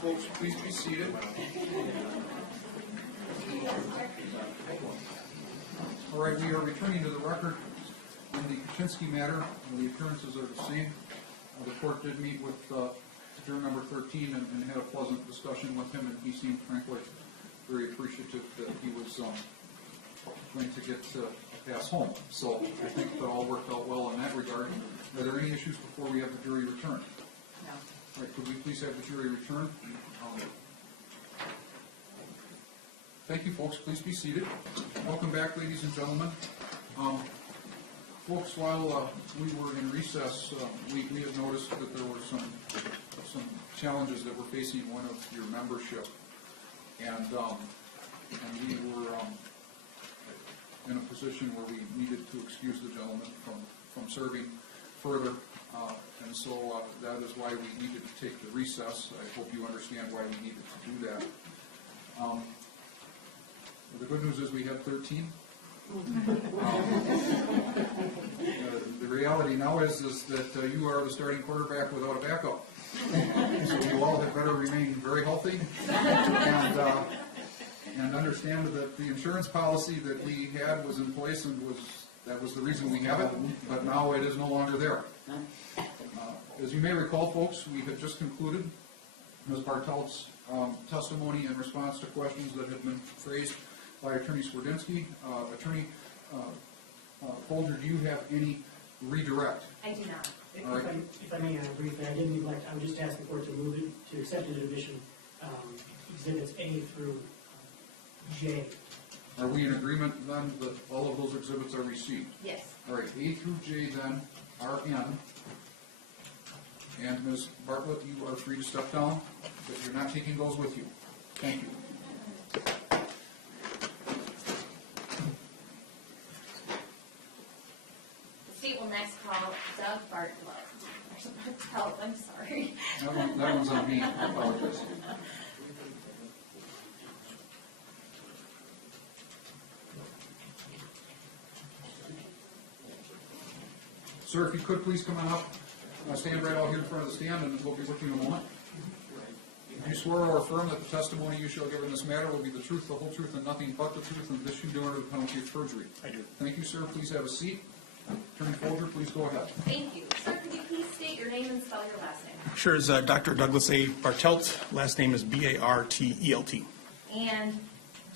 folks please be seated? All right, we are returning to the record in the Kachinsky matter. The appearances are the same. The court did meet with juror number 13 and had a pleasant discussion with him, and he seemed frankly very appreciative that he was going to get a pass home. So I think that all worked out well in that regard. Are there any issues before we have the jury returned? No. All right, could we please have the jury return? Thank you, folks. Please be seated. Welcome back, ladies and gentlemen. Folks, while we were in recess, we had noticed that there were some challenges that were facing one of your membership, and we were in a position where we needed to excuse the gentleman from serving further, and so that is why we needed to take the recess. I hope you understand why we needed to do that. The good news is we had 13. The reality now is that you are the starting quarterback without a backup. So you all had better remain very healthy and understand that the insurance policy that we had was in place and that was the reason we have it, but now it is no longer there. As you may recall, folks, we had just concluded Ms. Bartelt's testimony in response to questions that had been phrased by Attorney Swerdzinski. Attorney Folger, do you have any redirect? I do not. If I may briefly, I didn't neglect, I would just ask the court to move it to accept into division exhibits A through J. Are we in agreement then that all of those exhibits are received? Yes. All right, A through J then are in. And Ms. Bartlett, you are free to step down, but you're not taking those with you. Thank you. The state will next call Doug Bartelt. Bartelt, I'm sorry. That one's on me. I apologize. Sir, if you could please come on up. Stand right out here in front of the stand, and we'll be with you in a moment. Do you swear or affirm that the testimony you shall give in this matter will be the truth, the whole truth, and nothing but the truth, and this you do under the penalty of perjury? I do. Thank you, sir. Please have a seat. Attorney Folger, please go ahead. Thank you. Sir, could you please state your name and spell your last name? Sure, is Dr. Douglas A. Bartelt. Last name is Bartelt. And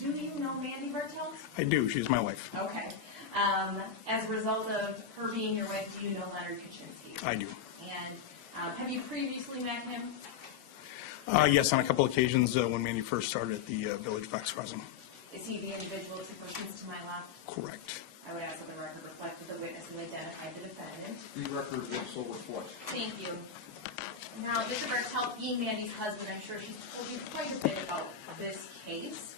do you know Mandy Bartelt? I do. She's my wife. Okay. As a result of her being your wife, do you know Leonard Kachinsky? I do. And have you previously met him? Yes, on a couple occasions when Mandy first started at the Village Fox Crossing. Is he the individual two persons to my left? Correct. I would ask that the record reflect that the witness and identify the defendant. The record will so reflect. Thank you. Now, Mr. Bartelt, being Mandy's husband, I'm sure she's told you quite a bit about this case.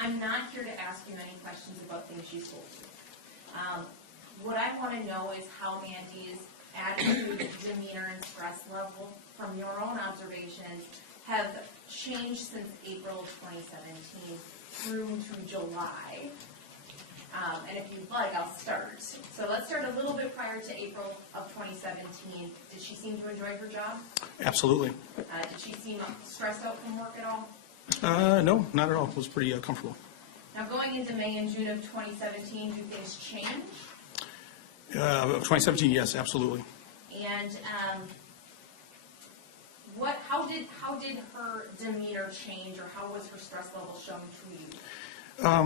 I'm not here to ask you any questions about things she's told you. What I want to know is how Mandy's attitude, demeanor, and stress level, from your own observations, have changed since April of 2017 through to July. And if you'd like, I'll start. So let's start a little bit prior to April of 2017. Did she seem to enjoy her job? Absolutely. Did she seem stressed out from work at all? No, not at all. It was pretty comfortable. Now, going into May and June of 2017, do things change? 2017, yes, absolutely. And how did her demeanor change, or how was her stress level shown to you?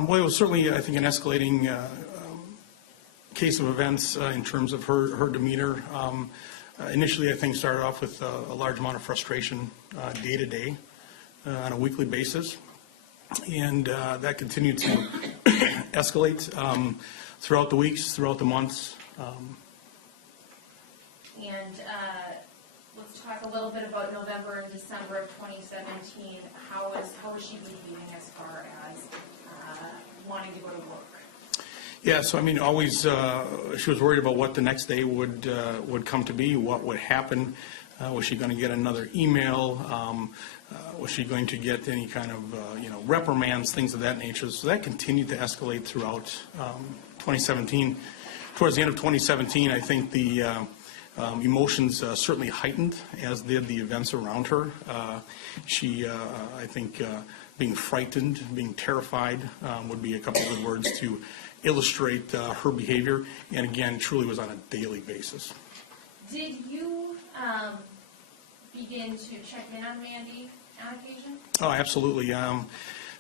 Well, it was certainly, I think, an escalating case of events in terms of her demeanor. Initially, I think, started off with a large amount of frustration day to day on a weekly basis. And that continued to escalate throughout the weeks, throughout the months. Let's talk a little bit about November and December of 2017. How was she behaving as far as wanting to go to work? Yeah, so I mean, always she was worried about what the next day would come to be, what would happen. Was she going to get another email? Was she going to get any kind of reprimands, things of that nature? So that continued to escalate throughout 2017. Towards the end of 2017, I think the Emotions certainly heightened, as did the events around her. She, I think, being frightened, being terrified would be a couple of good words to illustrate her behavior, and again, truly was on a daily basis. Did you begin to check in on Mandy on occasion? Oh, absolutely. I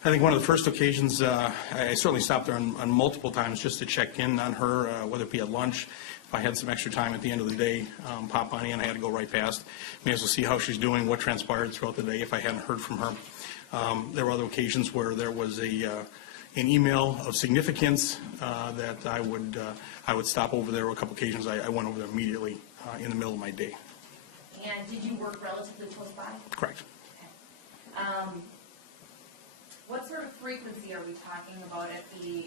think one of the first occasions, I certainly stopped there on multiple times just to check in on her, whether it be at lunch. If I had some extra time at the end of the day, pop on in, I had to go right past. May as well see how she's doing, what transpired throughout the day if I hadn't heard from her. There were other occasions where there was an email of significance that I would stop over there. A couple occasions I went over there immediately in the middle of my day. And did you work relatively close by? Correct. Okay. What sort of frequency are we talking about at the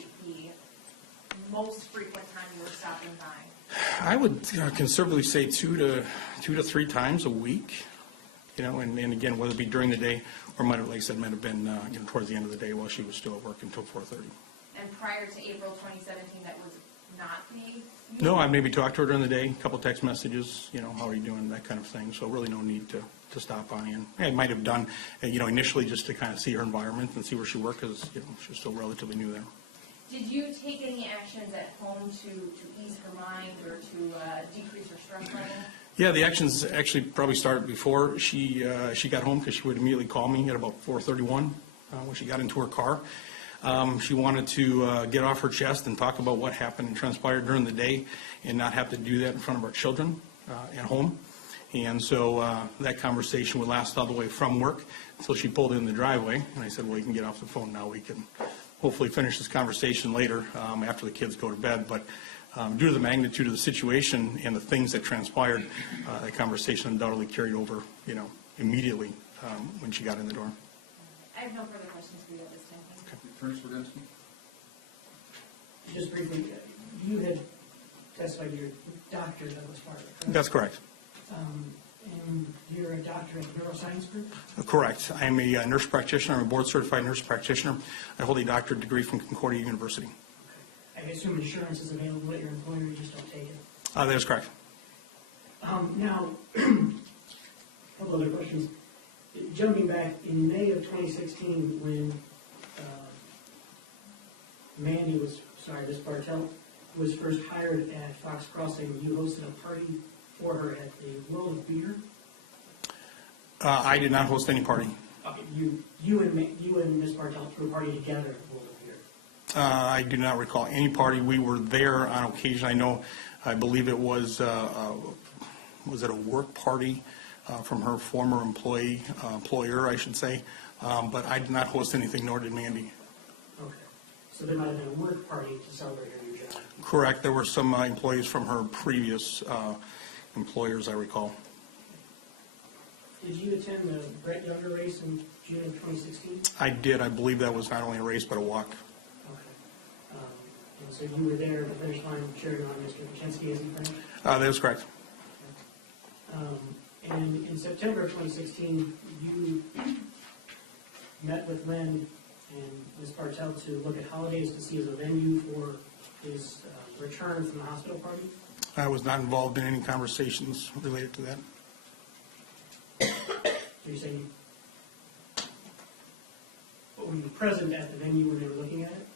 most frequent time you were stopping by? I would conservatively say two to three times a week. And again, whether it be during the day or might have, like I said, might have been towards the end of the day while she was still at work until 4:30. And prior to April 2017, that was not the? No, I maybe talked to her during the day, a couple text messages, how are you doing, that kind of thing. So really no need to stop by in. I might have done, initially just to kind of see her environment and see where she worked because, she was still relatively new there. Did you take any actions at home to ease her mind or to decrease her stress level? Yeah, the actions actually probably started before she got home because she would immediately call me at about 4:31 when she got into her car. She wanted to get off her chest and talk about what happened and transpired during the day and not have to do that in front of our children at home. And so that conversation would last all the way from work until she pulled in the driveway. And I said, well, you can get off the phone now. We can hopefully finish this conversation later after the kids go to bed. But due to the magnitude of the situation and the things that transpired, that conversation undoubtedly carried over, immediately when she got in the door. I have no further questions for you at this time. Thank you. Attorney Swiderski? Just briefly, you had testified you're a doctor that was part of it, correct? That's correct. And you're a doctor at neuroscience group? Correct. I'm a nurse practitioner. I'm a board-certified nurse practitioner. I hold a doctorate degree from Concordia University. Okay. I assume insurance is available at your employer, you just don't take it? That is correct. Now, a couple other questions. Jumping back, in May of 2016, when Ms. Bartelt was first hired at Fox Crossing, you hosted a party for her at the World of Beer? I did not host any party. Okay, you and Ms. Bartelt threw a party together at the World of Beer? I do not recall any party. We were there on occasion. I believe it was it a work party from her former employer, I should say. But I did not host anything, nor did Mandy. Okay. So there might have been a work party to celebrate her new job? Correct. There were some employees from her previous employers, I recall. Did you attend the Brett Younger race in June of 2016? I did. I believe that was not only a race, but a walk. Okay. And so you were there at the finish line cheering on Mr. Kachinsky as he finished? That is correct. And in September of 2016, you met with Len and Ms. Bartelt to look at holidays to see as a venue for his return from the hospital party? I was not involved in any conversations related to that. So you're saying, were you present at the venue when they were looking at it?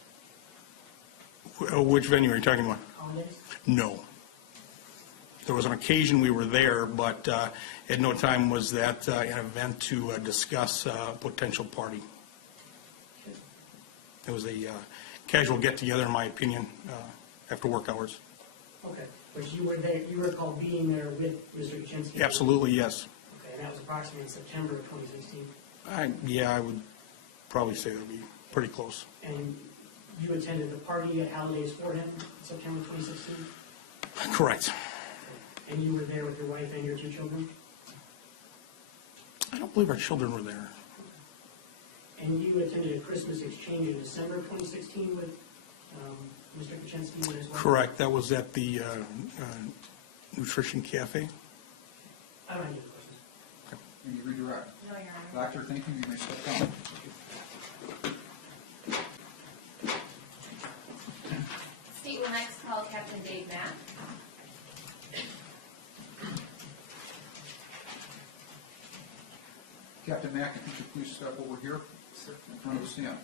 Which venue are you talking about? Holidays? No. There was an occasion we were there, but at no time was that an event to discuss a potential party. Okay. It was a casual get-together, in my opinion, after work hours. Okay, but you were there, you recall being there with Mr. Kachinsky? Absolutely, yes. Okay, and that was approximately in September of 2016? I would probably say that would be pretty close. And you attended the party at Holidays for him in September 2016? Correct. And you were there with your wife and your two children? I don't believe our children were there. And you attended a Christmas exchange in December of 2016 with Mr. Kachinsky and his wife? Correct. That was at the Nutrition Cafe. I don't have any questions. Can you redirect? No, Your Honor. Doctor, thank you. You may step down. State will next call Captain Dave Mack. Captain Mack, if you could please step over here in front of the stand.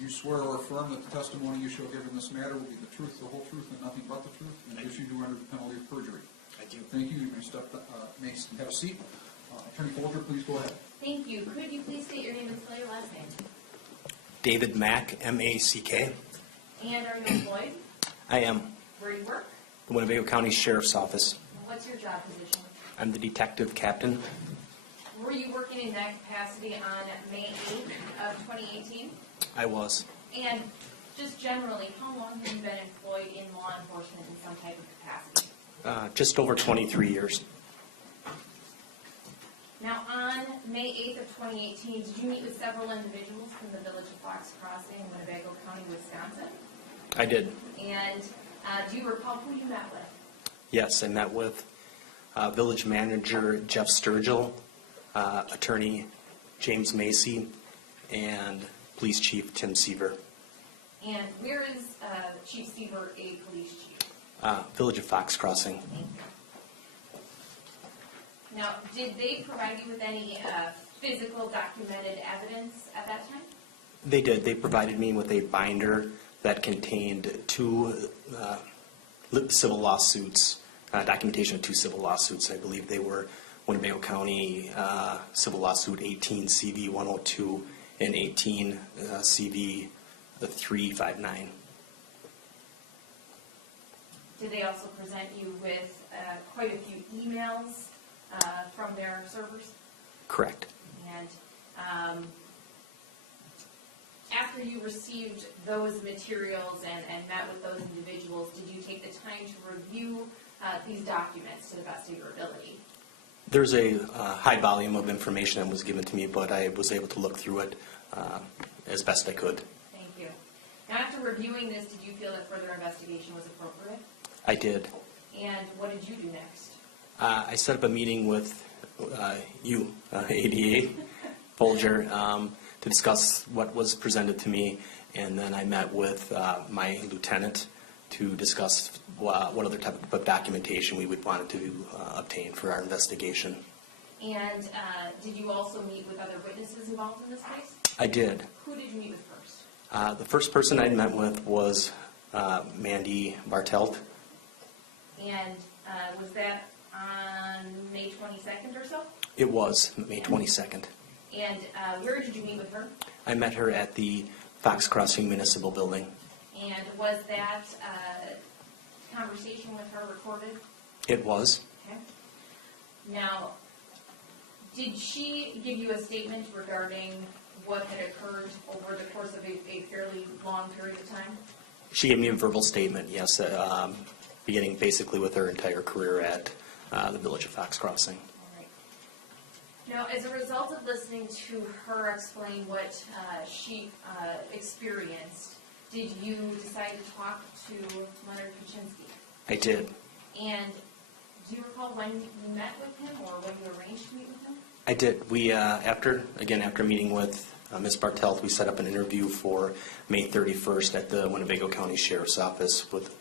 You swear or affirm that the testimony you shall give in this matter will be the truth, the whole truth, and nothing but the truth, in case you do under the penalty of perjury? I do. Thank you. You may may have a seat. Attorney Folger, please go ahead. Thank you. Could you please state your name and spell your last name? David Mack, M-A-C-K. And are you employed? I am Where do you work? the Winnebago County Sheriff's Office. What's your job position? I'm the detective captain. Were you working in that capacity on May 8th of 2018? I was. And just generally, how long have you been employed in law enforcement in some type of capacity? Just over 23 years. Now, on May 8th of 2018, did you meet with several individuals from the village of Fox Crossing, Winnebago County, Wisconsin? I did. And do you recall who you met with? Yes, I met with village manager Jeff Sturgill, attorney James Macy, and police chief Tim Seaver. And where is Chief Seaver a police chief? Village of Fox Crossing. Thank you. Now, did they provide you with any physical documented evidence at that time? They did. They provided me with a binder that contained two civil lawsuits, documentation of two civil lawsuits. I believe they were Winnebago County Civil Lawsuit 18 CV 102 and 18 CV 359. Did they also present you with quite a few emails from their servers? Correct. And after you received those materials and met with those individuals, did you take the time to review these documents to the best of your ability? There's a high volume of information that was given to me, but I was able to look through it as best I could. Thank you. Now, after reviewing this, did you feel that further investigation was appropriate? I did. And what did you do next? I set up a meeting with you, ADA Folger, to discuss what was presented to me, and then I met with my lieutenant to discuss what other type of documentation we would want to obtain for our investigation. And did you also meet with other witnesses involved in this case? I did. Who did you meet with first? The first person I met with was Mandy Bartelt. And was that on May 22nd or so? It was May 22nd. And where did you meet with her? I met her at the Fox Crossing Municipal Building. And was that conversation with her recorded? It was. Okay. Now, did she give you a statement regarding what had occurred over the course of a fairly long period of time? She gave me a verbal statement, yes, beginning basically with her entire career at the Village of Fox Crossing. All right. Now, as a result of listening to her explain what she experienced, did you decide to talk to Len Kachinsky? I did. And do you recall when you met with him or when you arranged to meet with him? I did. We, after meeting with Ms. Bartelt, we set up an interview for May 31st at the Winnebago County Sheriff's Office with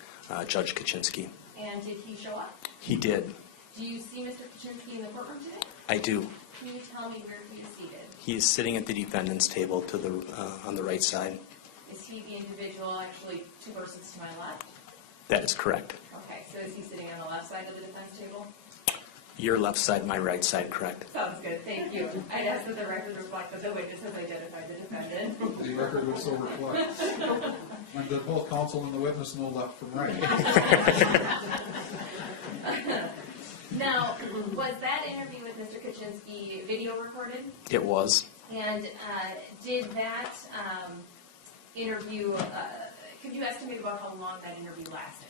Judge Kachinsky. And did he show up? He did. Do you see Mr. Kachinsky in the courtroom today? I do. Can you tell me where he is seated? He is sitting at the defendant's table to the on the right side. Is he the individual, actually two persons to my left? That is correct. Okay, so is he sitting on the left side of the defense table? Your left side, my right side, correct. Sounds good, thank you. I'd ask that the record reflect that the witness has identified the defendant. The record would so reflect. And that both counsel and the witness know left from right. Now, was that interview with Mr. Kachinsky video recorded? It was. And did that interview, could you estimate about how long that interview lasted?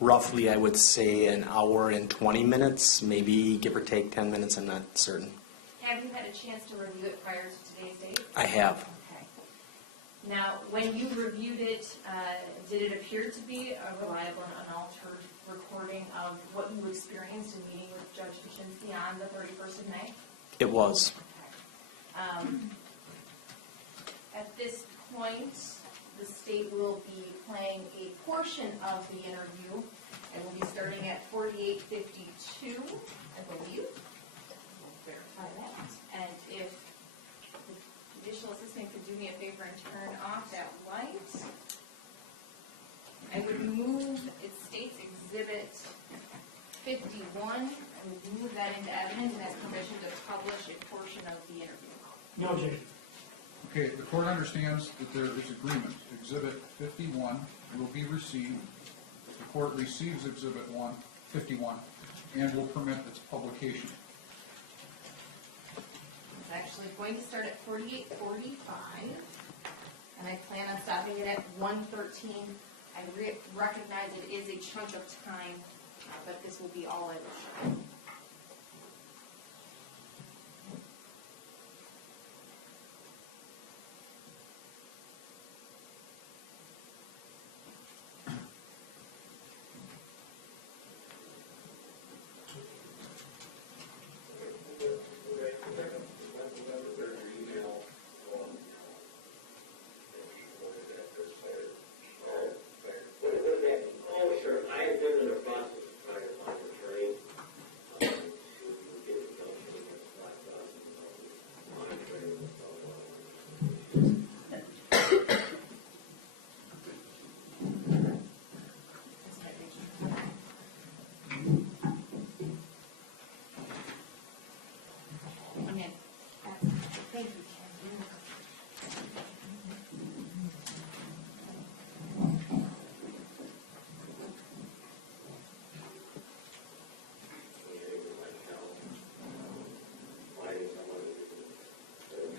Roughly, I would say an hour and 20 minutes, maybe give or take 10 minutes, I'm not certain. Have you had a chance to review it prior to today's date? I have. Okay. Now, when you reviewed it, did it appear to be a reliable and unaltered recording of what you experienced in meeting with Judge Kachinsky on the 31st of May? It was. Okay. At this point, the state will be playing a portion of the interview, and we'll be starting at 48:52, I believe. 51, I will move that into evidence and ask permission to publish a portion of the interview. No objection. Okay, the court understands that there is agreement. Exhibit 51 will be received. The court receives Exhibit 51, and will permit its publication. It's actually going to start at 48:45, and I plan on stopping it at 1:13. I recognize it is a chunk of time, but this will be all I will show. Oh, sure. I have been in the process of trying to find a trade. That's my picture. I'm in. Thank you, Ken.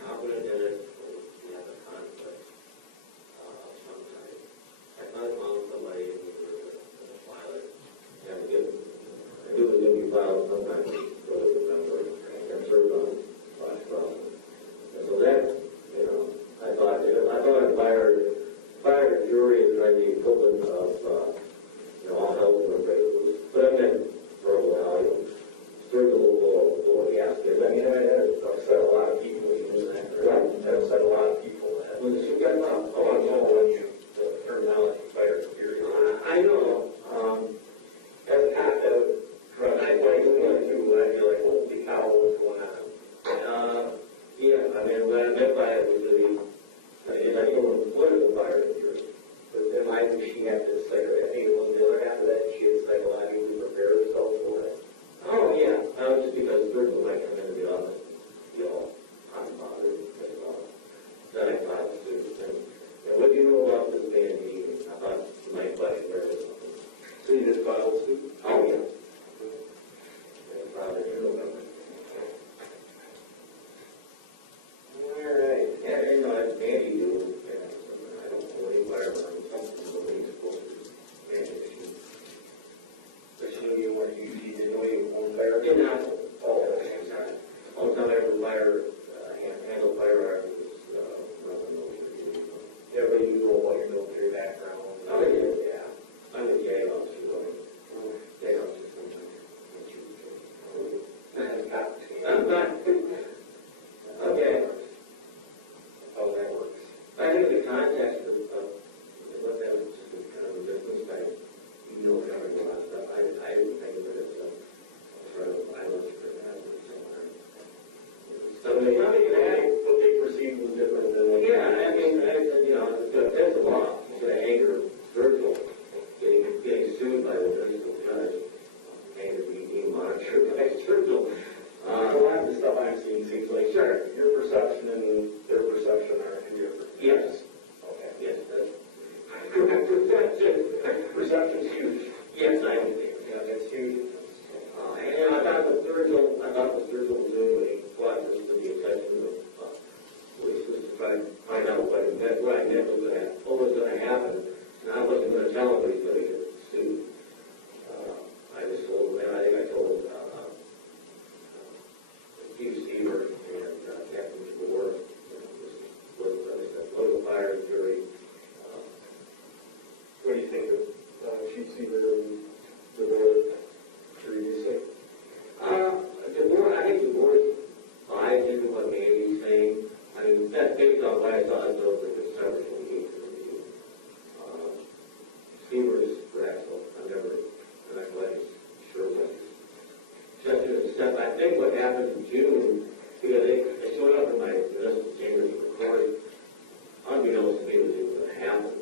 Confident in it, we have a conflict sometimes. I found somebody in the file it. Yeah, I do the new file sometimes, so I remember, and serve on last file. And so that, I thought I'd fire a jury and try the equivalent of, all help and everybody. But I meant verbal value. Serve a little gas. I mean, I've upset a lot of people using that. I've upset a lot of people. When you get up, the terminology, fire jury. I know. As a cop, I like going through, I'd be like, holy cow, what's going on? Yeah, I mean, what I meant by it was that I don't know what is a fire jury. But then I think she had to say, I think it was the other half of that, she had psychologically prepare herself for it. Oh, yeah, just because certain might come in and be honest, I'm bothered. Then I filed a suit. And what do you know about this man? I thought you might question her or something. So you just filed a suit? Oh, yeah. And filed it in November. All right. Yeah, as Mandy do, I don't know any firearm, something that he's supposed to manage. But you weren't usually, didn't know you were on fire? Did not. Oh, okay, sorry. All the time I ever handle firearms was nothing military. Yeah, but you know about your military background. Oh, yeah. I'm a JAG officer, though. JAG officer sometimes. Okay. How that works. I think the context of what that was just kind of a business type. You know, covering a lot of stuff. I didn't think of it as sort of violence or that or somewhere. So they can have what they perceive was different than what. Yeah, I mean, there's a law. It's going to anger Virgil getting sued by the municipal judge. Anger being monitored by Virgil. A lot of the stuff I've seen seems like, sure, your perception and their perception are two different. Yes. Okay. Yes, perception's huge. Yes, I understand. Yeah, that's huge. And I thought the Virgil was doing what he was with the intention of police was to try to find out what I meant was going to happen. And I wasn't going to tell him that he's going to get sued. I just told him, and I think I told Chief Seaver and Captain DeBoer, was a political fire jury. What do you think of Chief Seaver and DeBoer previously? DeBoer, I think DeBoer's buys into what Mandy's saying. I mean, that's based on what I saw in those that were several cases. Seaver's correct, so I've never, and I'm glad he's sure was. Except I think what happened in June, because they showed up in my municipal chambers and recorded, unbeknownst to me that it was going to happen.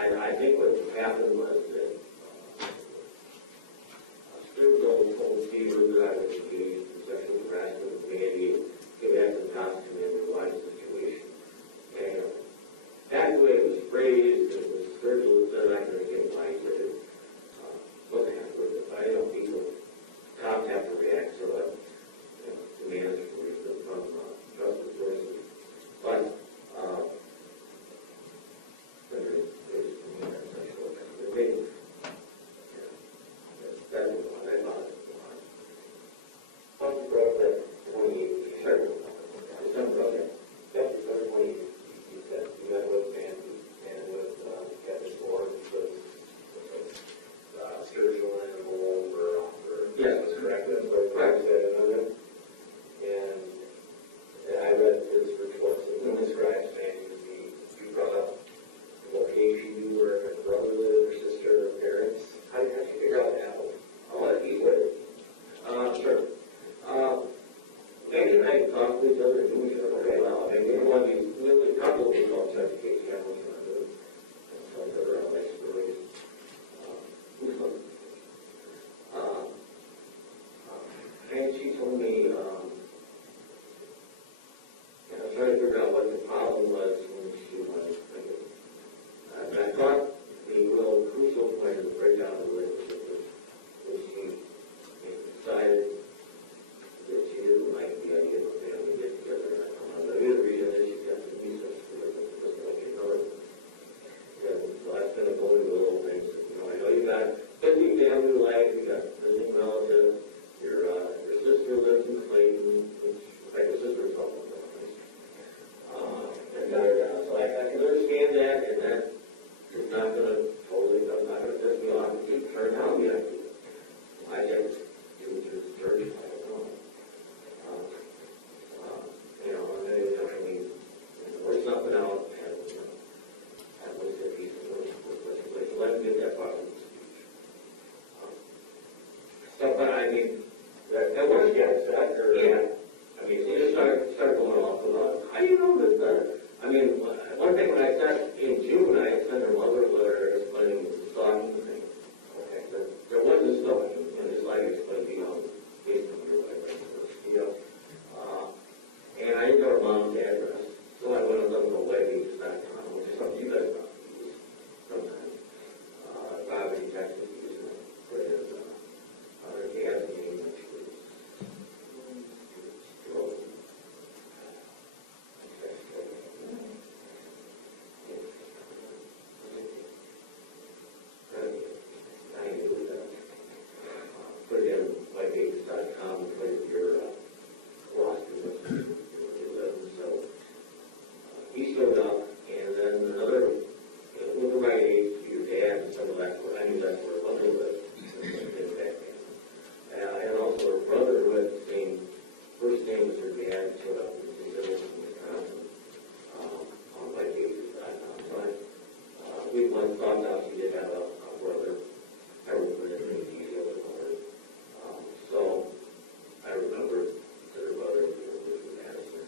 I think what happened was that Yes, that's correct. That's what I said on it. And I read his reports and describes things. He brought up the location you were, her brother lived, her sister, her parents. How did you figure out that one? I'll let you live. Sure. Maybe I talked to each other and we said, okay, well, maybe one of these, there's a couple of people on such a case, yeah, what's going to do? And so I said, well, that's really, who's going to? And she told me, I was trying to figure out what the problem was when she was thinking. And I thought the real crucial point of the breakdown of the relationship was she decided that she didn't like the idea of a family get together. The other reason is she got some reasons for it, just like you know it. And so that's going to go into little things. You know, I know you got busy family life, you got busy relatives. Your sister lives in Clayton, which, like, your sister's home. So I can understand that, and that is not going to totally, that's not going to piss me off. It turned out, yeah. I guess it was just church, I don't know. You know, and then I mean, work something out, and, you know, that was a piece of work. So let me get that part of the speech. So, but I mean, that was, yeah. I mean, you just start going off and on. How do you know this? I mean, one thing when I said in June, I sent her mother a letter explaining the stalking thing. Okay, but there wasn't stalking, and just like I explained, you know, based on your life, and I didn't know her mom's address, so I went on the weddings.com, which is something you guys probably use sometimes. Robert Texas using it for his dad's name, which was put in mybabies.com and put your lost in so he showed up, and then another, with the right age to your dad and some of that, I knew that's where her mother lived. And also her brother, who had the same first name as her dad, showed up in Wisconsin on mybabies.com. So we once found out she did have a brother. I remember that name details about her. So I remember that her brother was in Madison.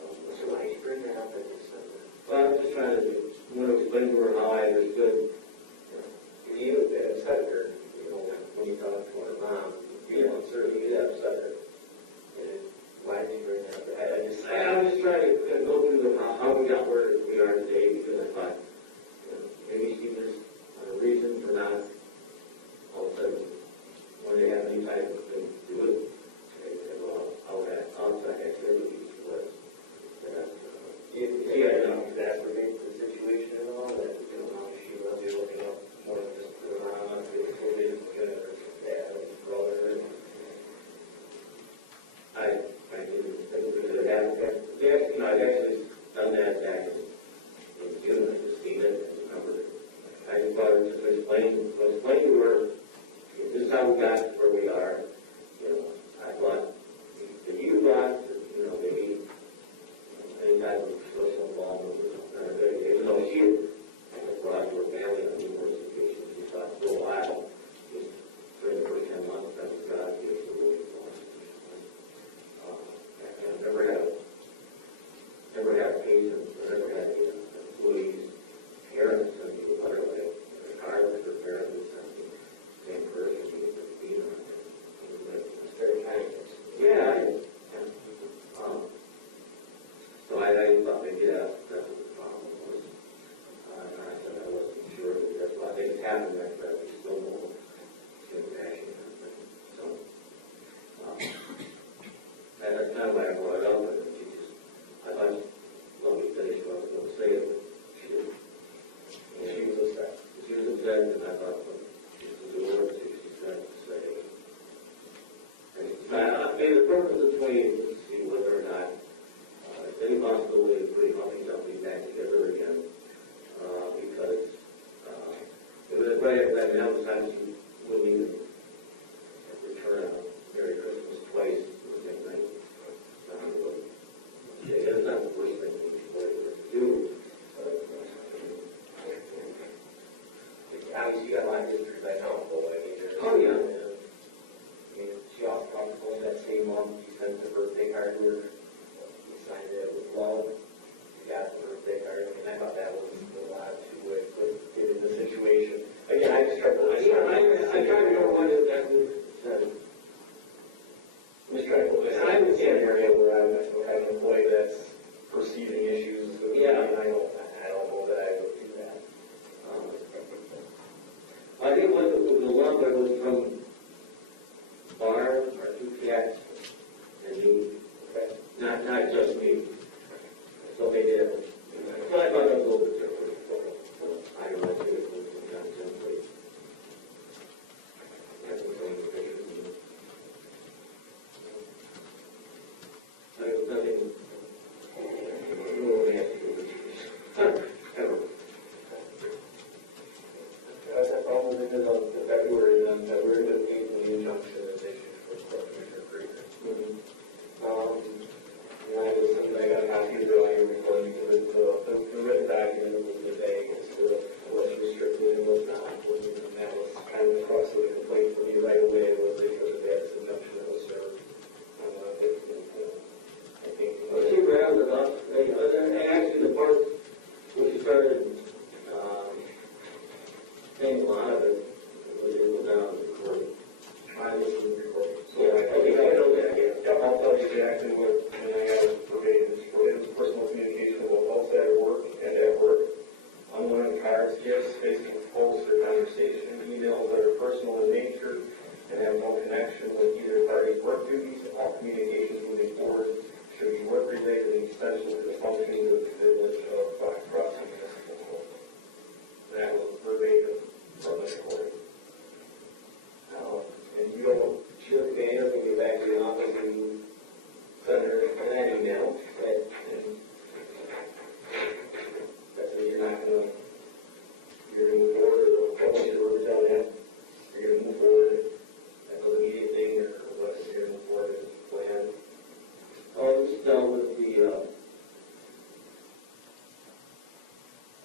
So why did you bring that up at this time? Well, I'm just trying to explain to her how I understood. You upset her, you know, when you talk to her mom, you know, certainly you upset her. And why did you bring that up? I'm just trying to go through how we got where we are today, because I thought, you know, maybe she was a reason for not all of a sudden when they have any type of thing to do it. They said, well, outside activities was that. Yeah, no, exacerbate the situation at all, that, you know, she will be looking up more than just put her on to the COVID, dad and brother. I didn't think we could have had, yes, you know, I've actually done that back in June, I just seen it and remembered it. I just thought it just explained to her, this is how we got to where we are. You know, I thought, if you thought, you know, maybe any type of social involvement was not a good idea. Even though she had brought to her family on numerous occasions, she thought for a while, just during the first 10 months, that was God, he was the way it was. And never had patients, never had employees, parents send me a letter like a card that her parents would send me, same person, she was a feeder. It's very kind. Yeah. So I thought maybe that's what the problem was. And I said I wasn't sure, but that's why things happen like that. We still know passion. So that's kind of why I brought it up. And she just, I thought, let me finish what I was going to say. But she didn't. And she was upset. She was upset, and I thought, well, this is the word she said to say. And maybe the purpose of 28 is to see whether or not any possibility of putting all these companies back together again, because it was right at that time she really needed it. connection with either party's work duties. All communications moving forward should be work-related and essential to the functioning of the village of Crossing Municipal Code. That was verbatim from the recording. And you don't, sure, okay, I'm going to get back to the office and send her that email, and that's what you're not going to, you're going to move forward, or what you wrote down that, you're going to move forward, that was an immediate thing, or what, you're going to move forward as a plan. I'll just down with the,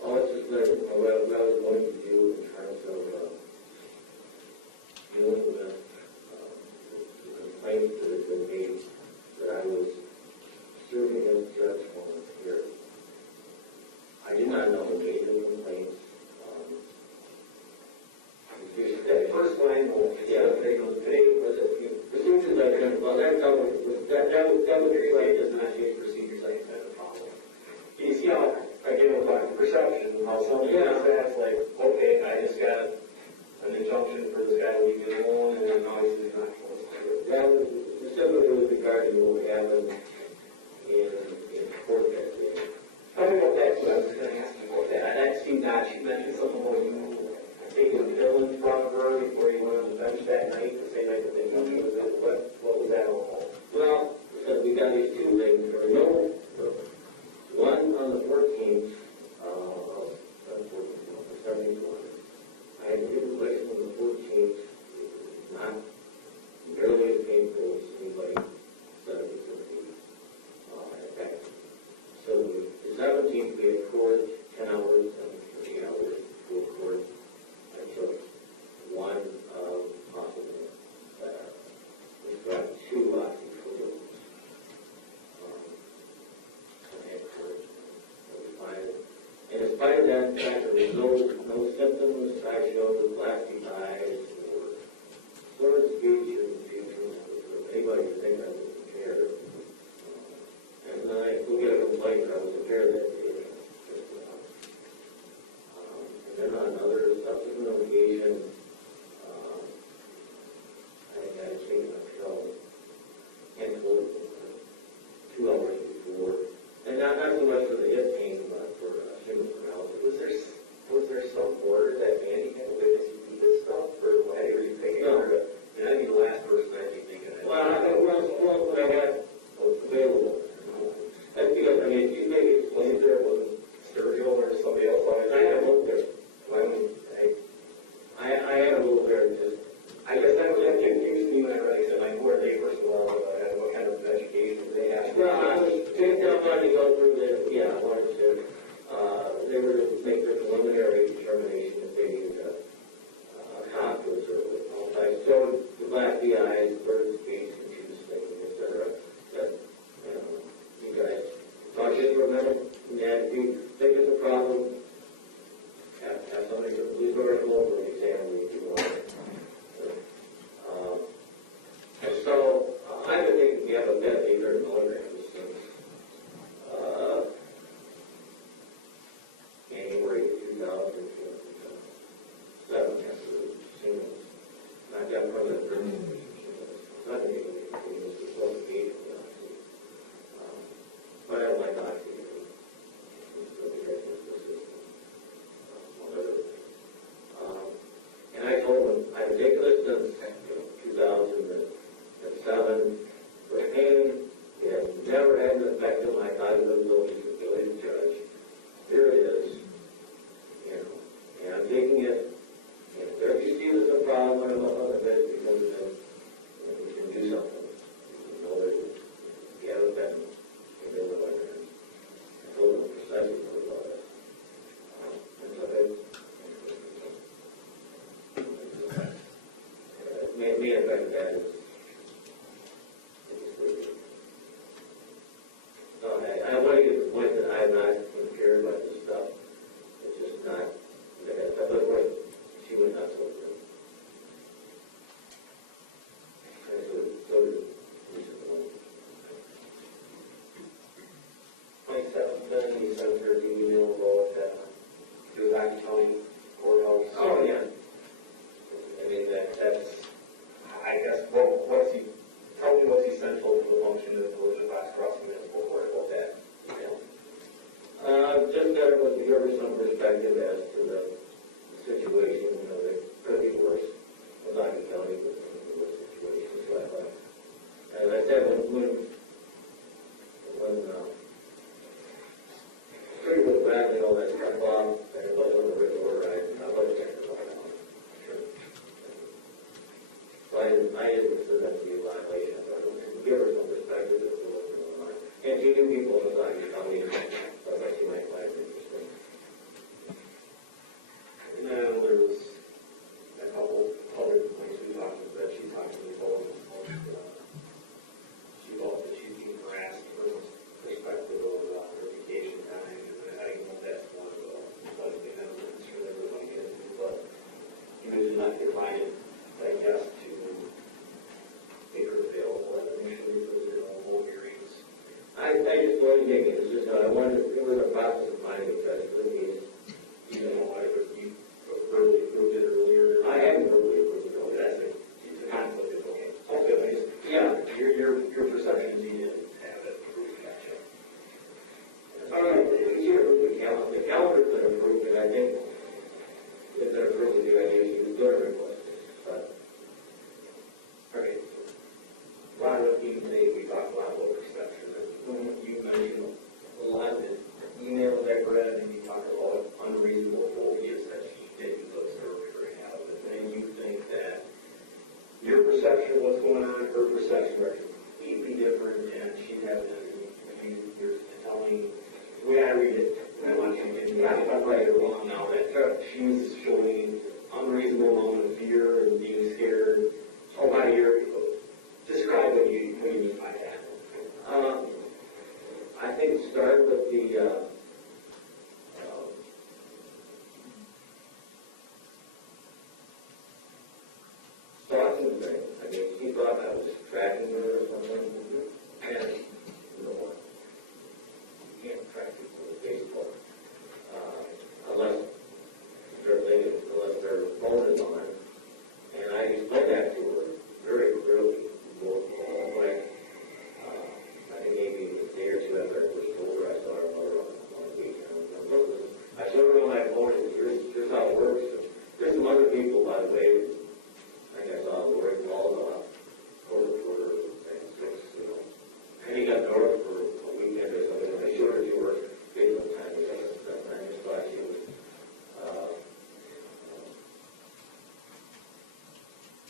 I'll just let what I was going to do in terms of, dealing with, the complaints that have been made, that I was serving as judge when I was here. I did not know the date of the complaints. That first line, today was it, the things that I done, well, that was really does not change procedures, I think that's a problem. You see how, again, about perception, how somebody that's like, okay, I just got an injunction for this guy to leave me alone, and then now he's not supposed to do it. That was, specifically with regard to what happened in court that day. Tell me about that, so I was going to ask you about that. That seemed odd. She mentioned something about you taking a pill in front of her before you went on the bench that night, the same night that the injunction was in. What was that all about? Well, we got these two things. There were no, one on the 14th, 17th one. I had a good question on the 14th, not barely as painful as anybody said it was going to be at that. So the 17th, we had court 10 hours and 8 hours full court. I took one possible, we've got two options for those. I had court, and in spite of that fact, there was no symptoms, I showed with glassy eyes, or sort of speech or confusion, or anybody would think I was impaired. And then I go get a complaint that I was impaired that day. And then on another subsequent occasion, I had taken a pill and told 2 hours before. And not so much for the hip pain, but for single paralysis. Was there some order that Andy had witnessed you do this stuff, or why are you thinking? No. And I'd be the last person I'd be thinking of. Well, what I had was available. And because, I mean, you maybe explained there was Sturgill or somebody else on it. I had a look there. I had a little there, just, I guess that was confusing me when I read it, because I know where they first of all, what kind of education they have. Well, I was trying to go through the, I wanted to, they were to make their preliminary determination if they needed a conference or all that. So the black eyes, bird speech, confused things, etc. That, you guys talk to you for a minute, and if you think it's a problem, have somebody to please go to local exam if you want. And so I've been thinking we have a pet leader in milligrams since January 2007 after singles. Not that permanent person. Nothing to do with it. Wasn't paid for that. But I don't like oxygen. And I told him I had taken this since 2007 for pain. It has never had an effect on my cognitive ability to judge. Here it is. And I'm taking it. And if you see there's a problem, I'm up on the bed because of it. We can do something. You know that you haven't been in the other way. I told him precisely what it was. And so that may affect that. I want to get to the point that I'm not impaired by this stuff. It's just not. But what she went nuts over it. So did recently. 27th, he sent her the email about the Rocky County courthouse. Oh, yeah. I mean, that's, I guess, essential to the function of the village of Fox Crossing Municipal Court about that email? Just that it was to give her some perspective as to the situation, you know, that could be worse. Well, not in the county, but in the worst situations. So I thought, as I said, when pretty much badly all that stuff off, and it wasn't a written order, I wasn't checking it out. Sure. So I didn't consider that to be a violation, but I give her some perspective as to what's going on. And she knew people inside the county, so I thought she might find it interesting. And then there was a couple other things we talked about that she talked to me about. She felt that she's being harassed from the perspective of her vacation time, and I know that's one of the likely evidence for everybody to do, but you did not define it, I guess, to make her available at initially for the whole hearings. I just wanted to make it, it's just, I wanted, it was a process of finding a judge for the case. You know, you verbally approved it earlier. I hadn't verbally approved it, no, that's it. It's a conflict, it's okay. Okay, yeah, your perception is you didn't have it approved, gotcha. The calendar's been approved, and I think it's been approved with the idea she was going to request it, but. All right. Ron, what do you think? We talked a lot about perception. You mentioned a lot of the emails I read, and you talked about unreasonable phobias that she didn't observe her have. And you think that your perception of what's going on, her perception are completely different, and she has, you're telling, the way I read it, and I want you to get if I'm right or wrong now, that she was showing unreasonable amount of fear and being scared. Oh, my ear. Describe what you mean by that. I think start with the stalking thing. I mean, she thought I was tracking her or something. And you know what? You can't track people with Facebook unless their phone is on. And I explained that to her very clearly. I think maybe a day or two after I was told her, I saw her mother on the weekend. I showed her on my phone, and here's how it works. There's some other people, by the way. I think I saw Lori Paul over Twitter and six, and he got north for a weekend or something. I showed her to her Facebook time, and I just thought she was.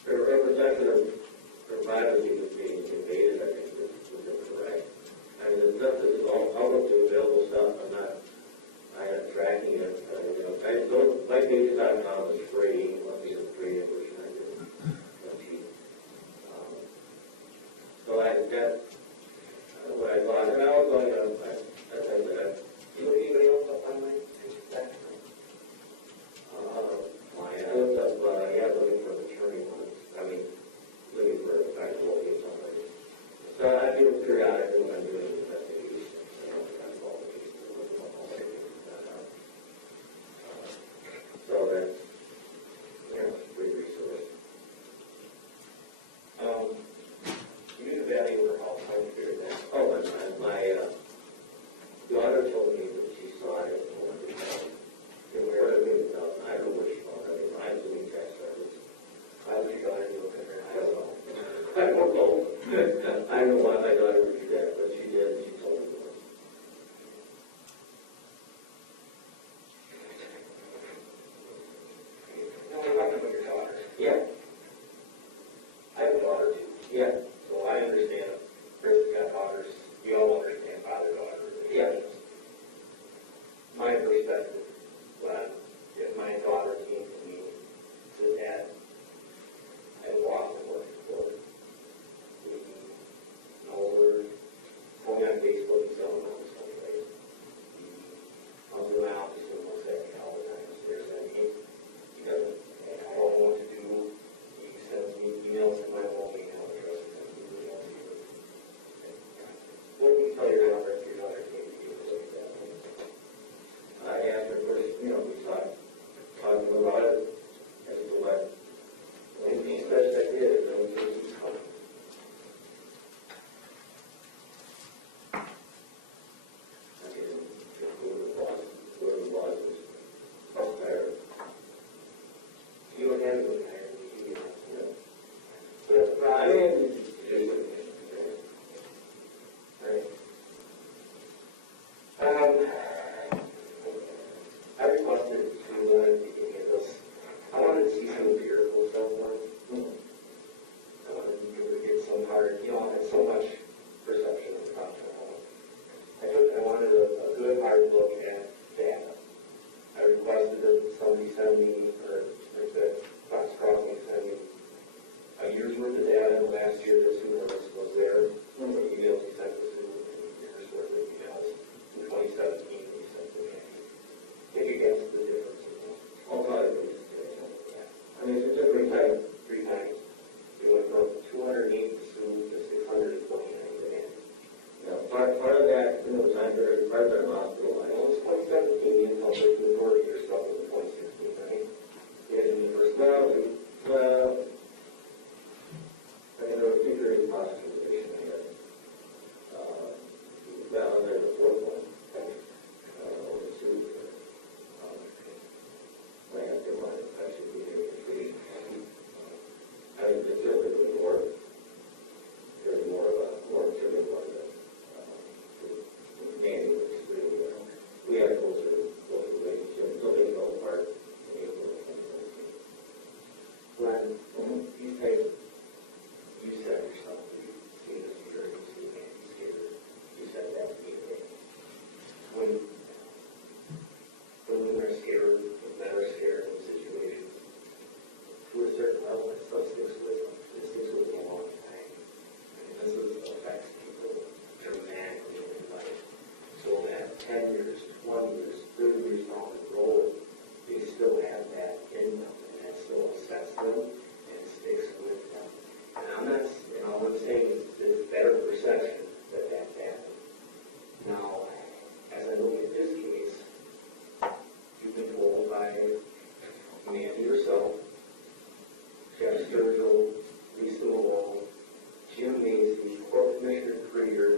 Her perception of her privacy was being invaded, I think, was incorrect. I mean, the stuff that is all publicly available stuff, I am tracking it. MyPage.com is free, unless you have free version, I did. So that's what I thought. And I was going to, I said that, you know anybody else up on my page? I looked up, looking for an attorney once. I mean, looking for a factual case somebody. So I do it periodically when I'm doing an investigation. So that's, a great resource. You knew the value of her house, how you figured that? Oh, and my daughter told me that she saw it at where I don't know where she found it. I'm doing tax records. How did your daughter look at her? I don't know. I don't know why my daughter would do that, but she did. She told me. Now we're talking about your daughter. Yeah. I have a daughter too. Yeah. So I understand. Chris got daughters. We all understand father-daughter. Yeah. My perspective, if my daughter came to me, to dad, and walked and looked for we're going on Facebook and selling on someplace. Comes to my office and looks at me all the time. There's that he doesn't know what to do. He sends me emails to my home email address. What do you tell your so much perception of the problem. I wanted a good hard look at data. I requested that somebody send me, or that Fox Crossing send me a year's worth of data. Last year, the supervisor was there. The emails he sent us in years worth of emails. In 2017, he sent me take against the difference. All time. I mean, it's just three times. You went from 208 to 629 demand. Yeah, part of that, you know, time period, part of that hospital, I know it's 2017, and probably the majority of your stuff was in 2016, right? Yeah, in the first round, I mean, there were 2 periods of hospitalization, I guess. Now, and then the fourth one, or the 2, I have to mind, I should be here for 3. I think it's still really more, there's more of a, more trivial one that, Danny was really, we had a closer relationship, until they fell apart in April of 2019. When you say, you said yourself, you see this here, you see Andy's here, you said that to me today. When women are scared, when men are scared in situations, to a certain level, it still sticks with them. It sticks with them a long time. And this affects people dramatically in life. So that 10 years, 20 years, 30 years down the road, they still have that in them, and that still affects them, and sticks with them. And I'm not, you know, what I'm saying is there's better perception that that's happened. Now, as I look at this case, you've been told by Nancy herself, Jeff Sturgill, Lisa Malone, Jim Macy, Court Commissioner Krieger,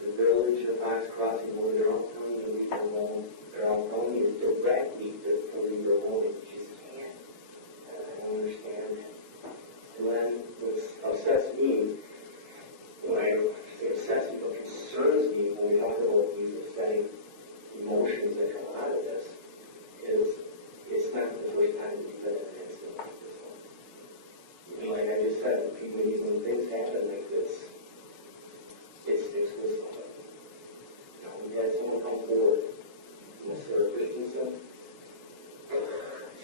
the village of Fox Crossing, where they're all telling you to leave her alone. They're all telling you directly to leave her alone, and you just can't. And I don't understand. And then what upsets me, when I say upsets me, what concerns me when we talk about these upsetting emotions that come out of this, is it's not the first time that you've been in an incident like this one. I mean, like I just said, when things happen like this, it sticks with somebody. Now, we had someone come forward, Miss Sarah Christensen.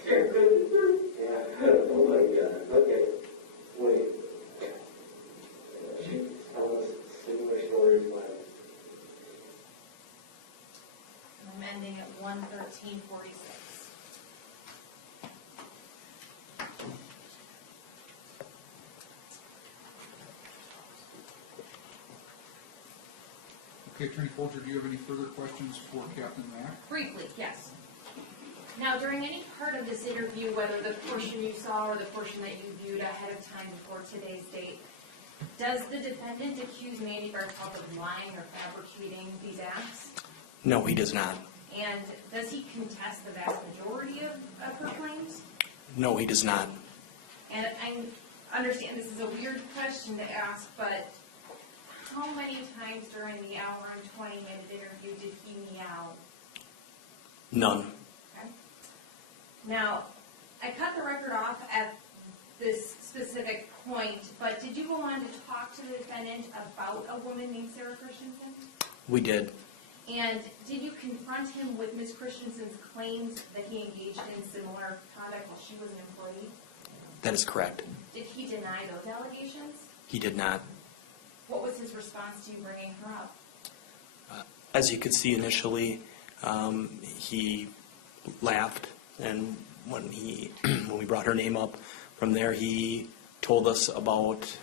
Sarah Christensen? Yeah. Oh my God. Okay. Wait. She's telling us similar stories when I'm ending at 113:46. Okay, Attorney Folger, do you have any further questions for Captain Mack? Briefly, yes. Now, during any part of this interview, whether the portion you saw or the portion that you viewed ahead of time before today's date, does the defendant accuse Mandy Bartelt of lying or fabricating these acts? No, he does not. And does he contest the vast majority of her claims? No, he does not. And I understand this is a weird question to ask, but how many times during the hour and 20-minute interview did he meow? None. Okay. Now, I cut the record off at this specific point, but did you go on to talk to the defendant about a woman named Sarah Christensen? We did. And did you confront him with Ms. Christensen's claims that he engaged in similar conduct while she was an employee? That is correct. Did he deny those allegations? He did not. What was his response to you bringing her up? As you could see initially, he laughed, and when we brought her name up, from there he told us about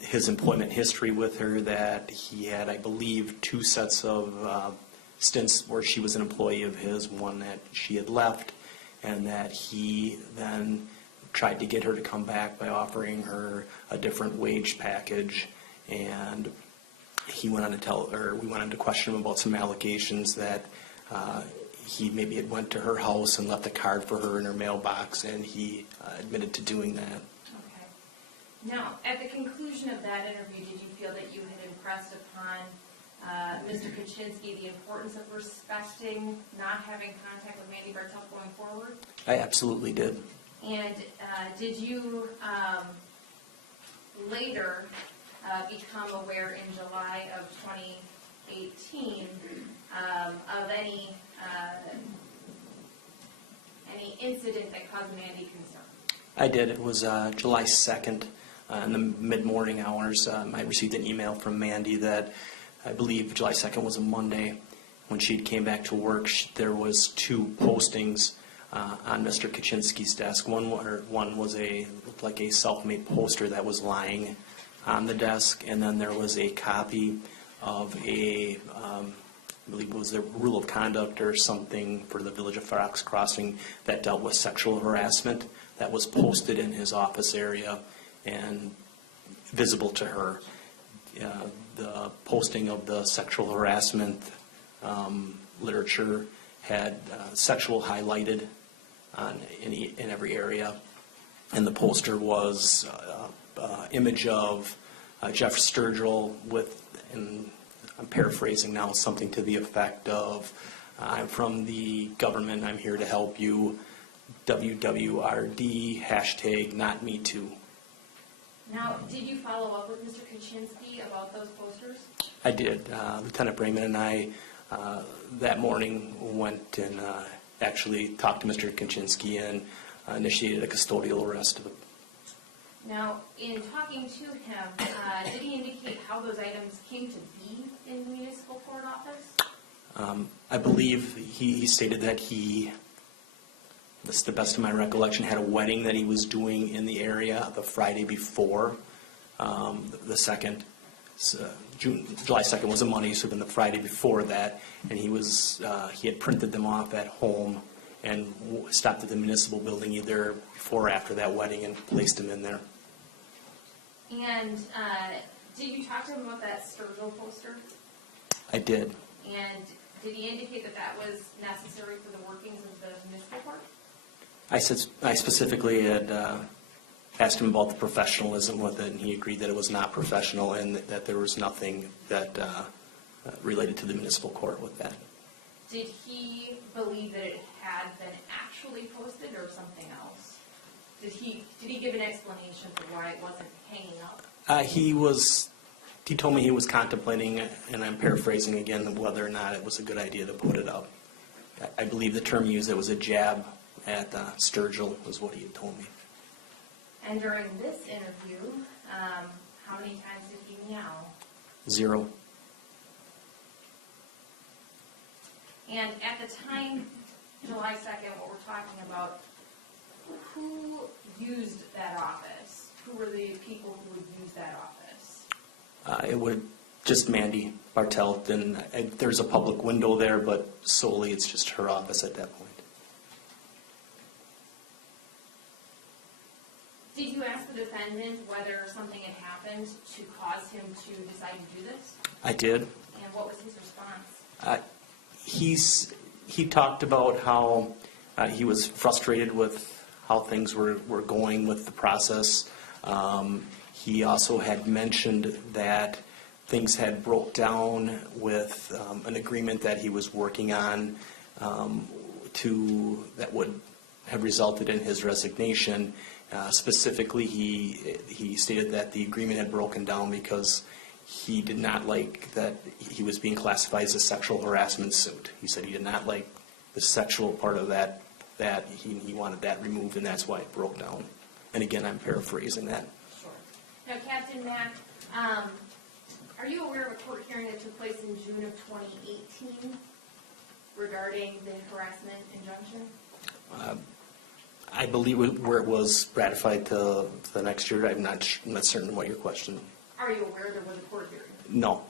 his employment history with her, that he had, I believe, 2 sets of stints where she was an employee of his, one that she had left, and that he then tried to get her to come back by offering her a different wage package, and he went on to we went on to question him about some allegations that he maybe had went to her house and left a card for her in her mailbox, and he admitted to doing that. Okay. Now, at the conclusion of that interview, did you feel that you had impressed upon Mr. Kachinsky the importance of respecting not having contact with Mandy Bartelt going forward? I absolutely did. And did you later become aware in July of 2018 of any incident that caused Mandy concern? I did. It was July 2nd in the mid-morning hours. I received an email from Mandy that I believe July 2nd was a Monday. When she came back to work, there was 2 postings on Mr. Kachinsky's desk. One was looked like a self-made poster that was lying on the desk, and then there was a copy of I believe it was a rule of conduct or something for the Village of Fox Crossing that dealt with sexual harassment that was posted in his office area and visible to her. The posting of the sexual harassment literature had sexual highlighted in every area, and the poster was image of Jeff Sturgill with, and I'm paraphrasing now, something to the effect of, "I'm from the government, I'm here to help you, WWRD, #NotMeToo." Now, did you follow up with Mr. Kachinsky about those posters? I did. Lieutenant Brayman and I that morning went and actually talked to Mr. Kachinsky and initiated a custodial arrest of him. Now, in talking to him, did he indicate how those items came to be in the municipal court office? I believe he stated that this is the best of my recollection, had a wedding that he was doing in the area the Friday before, the 2nd. July 2nd was a Monday, so then the Friday before that, and he had printed them off at home and stopped at the municipal building either before or after that wedding and placed them in there. And did you talk to him about that Sturgill poster? I did. And did he indicate that that was necessary for the workings of the municipal court? I specifically had asked him about the professionalism with it, and he agreed that it was not professional and that there was nothing that related to the municipal court with that. Did he believe that it had been actually posted or something else? Did he give an explanation for why it wasn't hanging up? He told me he was contemplating, and I'm paraphrasing again, whether or not it was a good idea to put it up. I believe the term used, it was a jab at Sturgill, was what he had told me. And during this interview, how many times did he meow? 0. And at the time, July 2nd, what we're talking about, who used that office? Who were the people who would use that office? It would just Mandy Bartelt, and there's a public window there, but solely it's just her office at that point. Did you ask the defendant whether something had happened to cause him to decide to do this? I did. And what was his response? He talked about how he was frustrated with how things were going with the process. He also had mentioned that things had broke down with an agreement that he was working on that would have resulted in his resignation. Specifically, he stated that the agreement had broken down because he did not like that he was being classified as a sexual harassment suit. He said he did not like the sexual part of that he wanted that removed, and that's why it broke down. And again, I'm paraphrasing that. Sure. Now, Captain Mack, are you aware of a court hearing that took place in June of 2018 regarding the harassment injunction? I believe where it was ratified to the next year. I'm not certain what your question. Are you aware there was a court hearing? No,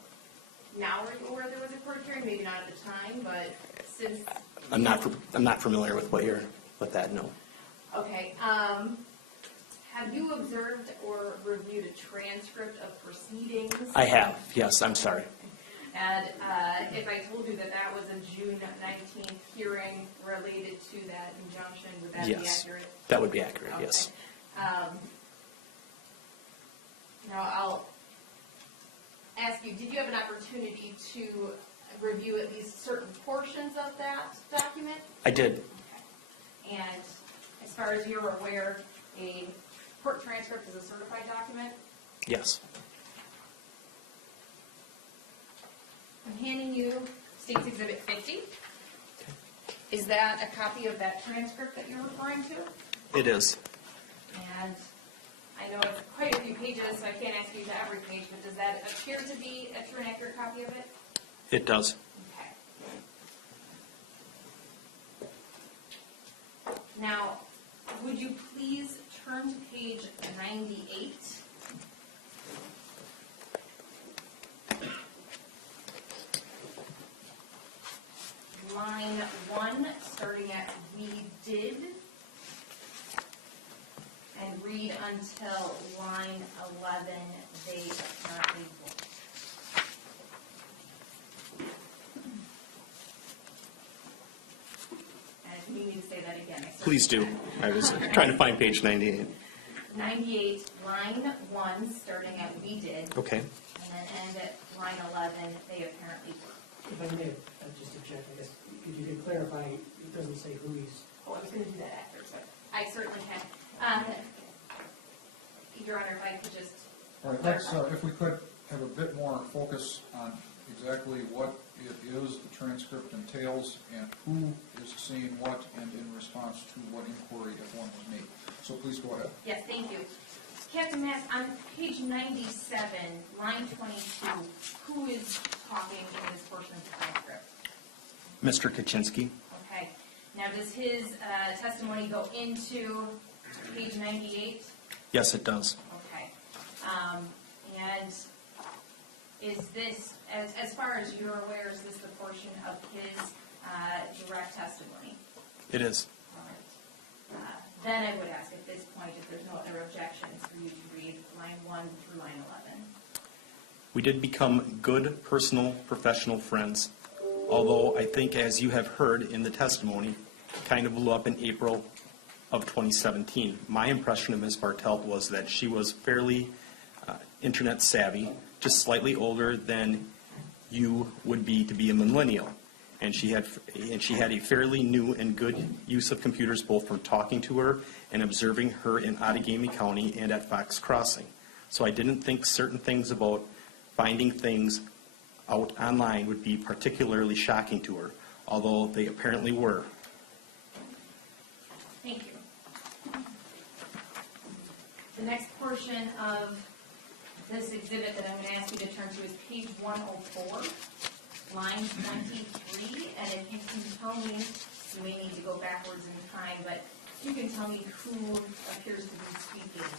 Now are you aware there was a court hearing? Maybe not at the time, but since... I'm not familiar with what that. No. Okay. Have you observed or reviewed a transcript of proceedings? I have. Yes. I'm sorry. And if I told you that that was a June 19th hearing related to that injunction, would that be accurate? That would be accurate. Okay. Yes. Now I'll ask you, did you have an opportunity to review at least certain portions of that document? I did. Okay. And as far as you're aware, a court transcript is a certified document? Yes. I'm handing you State's Exhibit 50. Is that a copy of that transcript that you're referring to? It is. And I know it's quite a few pages, so I can't ask you to every page, but does that appear to be a true and accurate copy of it? It does. Okay. Now, would you please turn to page 98? Line 1, starting at "we did," and read until line 11, "they apparently won't." And if you need me to say that again, I certainly Please do. can. I was trying to find page 98. 98, line 1, starting at "we did," Okay. and then end at line 11, "they apparently won't." If I may, just to check, I guess, if you could clarify, it doesn't say who he's, Oh, I was going to do that after, but I certainly can. Your Honor, if I could just. All right, let's, if we could have a bit more focus on exactly what it is the transcript entails and who is saying what and in response to what inquiry, if one was made. So please go ahead. Yes, thank you. Captain Mack, on page 97, line 22, who is talking in this portion of the transcript? Mr. Kachinsky? Okay. Now, does his testimony go into page 98? Yes, it does. Okay. And is this, as far as you're aware, is this the portion of his direct testimony? It is. All right. Then I would ask at this point if there's no other objections for you to read line 1 through line 11. We did become good personal, professional friends, although I think, as you have heard in the testimony, kind of blew up in April of 2017. My impression of Ms. Bartelt was that she was fairly internet savvy, just slightly older than you would be to be a millennial. And she had a fairly new and good use of computers, both from talking to her and observing her in Outagamie County and at Fox Crossing. So I didn't think certain things about finding things out online would be particularly shocking to her, although they apparently were. Thank you. The next portion of this exhibit that I'm going to ask you to turn to is page 104, line 23. And if you can tell me, you may need to go backwards in time, but you can tell me who appears to be speaking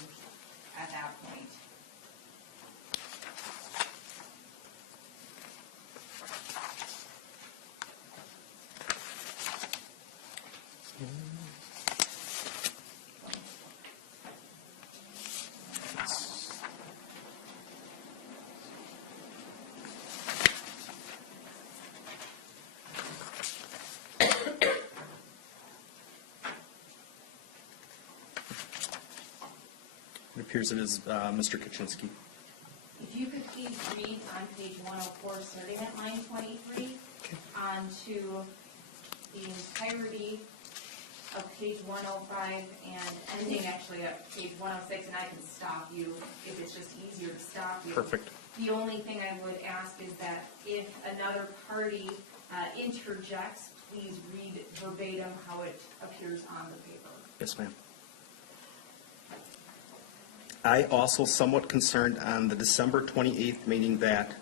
at that point. It appears it is Mr. Kachinsky. If you could please read on page 104, starting at line 23, on to the entirety of page 105 and ending actually at page 106, and I can stop you if it's just easier to stop you. Perfect. The only thing I would ask is that if another party interjects, please read verbatim how it appears on the paper. Yes, ma'am. I also somewhat concerned on the December 28th meeting that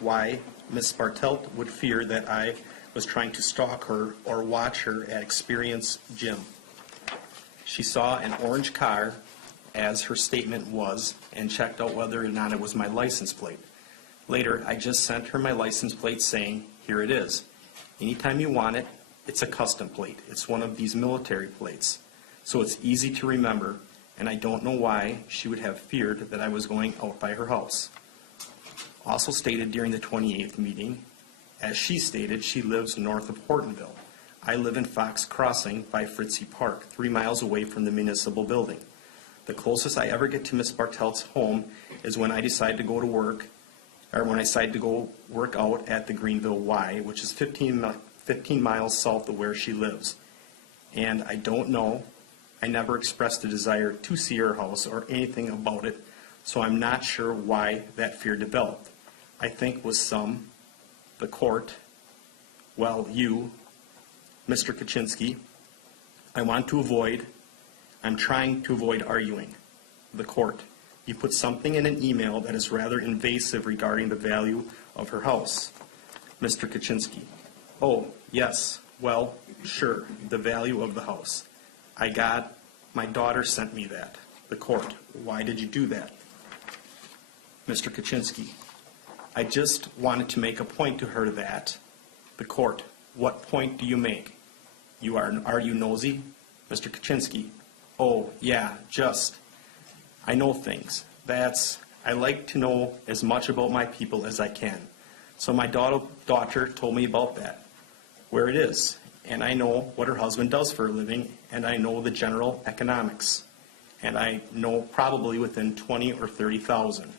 why Ms. Bartelt would fear that I was trying to stalk her or watch her at Experience Gym. She saw an orange car, as her statement was, and checked out whether or not it was my license plate. Later, I just sent her my license plate saying, here it is. Anytime you want it, it's a custom plate. It's one of these military plates. So it's easy to remember, and I don't know why she would have feared that I was going out by her house. Also stated during the 28th meeting, as she stated, she lives north of Hortonville. I live in Fox Crossing by Fritzie Park, 3 miles away from the municipal building. The closest I ever get to Ms. Bartelt's home is when I decide to go to work, or when I decide to go work out at the Greenville Y, which is 15 miles south of where she lives. And I don't know, I never expressed a desire to see her house or anything about it, so I'm not sure why that fear developed. I think with some The court, well, you, Mr. Kachinsky, I'm trying to avoid arguing. The court, you put something in an email that is rather invasive regarding the value of her house. Mr. Kachinsky, oh, yes, well, sure, the value of the house. My daughter sent me that. The court, why did you do that? Mr. Kachinsky, I just wanted to make a point to her that. The court, what point do you make? Are you nosy? Mr. Kachinsky, oh, yeah, I know things. I like to know as much about my people as I can. So my daughter told me about that, where it is, and I know what her husband does for a living, and I know the general economics, and I know probably within 20 or 30,000